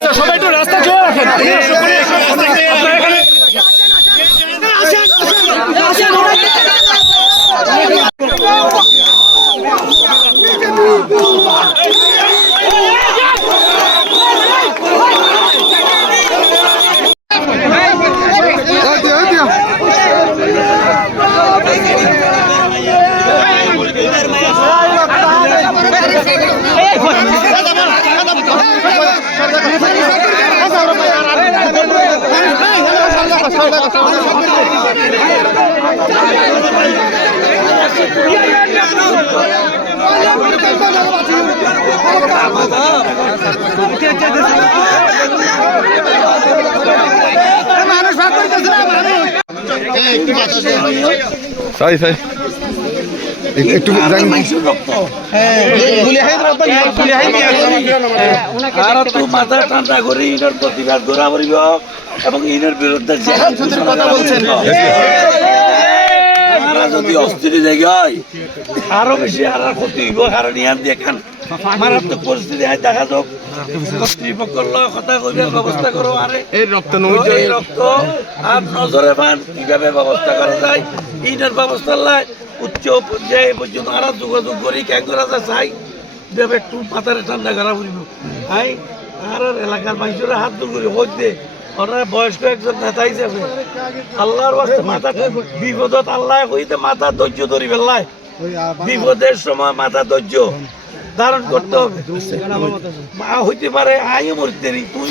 সবাই একটু রাস্তা চলে রাখেন। একটু মাথা ঠান্ডা করে ইনের প্রতিবাদ করা পড়িব এবং ইনের বিরুদ্ধে কথা বলছেন। যদি অস্থির জায়গায় আরো বেশি আর ক্ষতি হইব, কারণ ইয়ার দেখেন মারাত্মক পরিস্থিতি দেখা যাক। কর্তৃপক্ষের কথা কইবে ব্যবস্থা করো, আরে এই রক্ত আর নজরে পান কিভাবে ব্যবস্থা করা যায়। ইনের ব্যবস্থা লাই উচ্চ পর্যায়ে পর্যন্ত আরো যোগাযোগ করি ক্যাং করা যায় চাই দেবে একটু মাথারে ঠান্ডা করা পড়িব। হাই আর এলাকার মানুষের হাত দূর করে ভোট দে, ওনারা বয়স্ক একজন নেতা হিসেবে আল্লাহর বাস্তে মাথা বিপদত আল্লাহ হইতে মাথা ধৈর্য ধরি ফেললাই। বিপদের সময় মাথা ধৈর্য ধারণ করতে হবে। হইতে পারে আইও মরতে তুই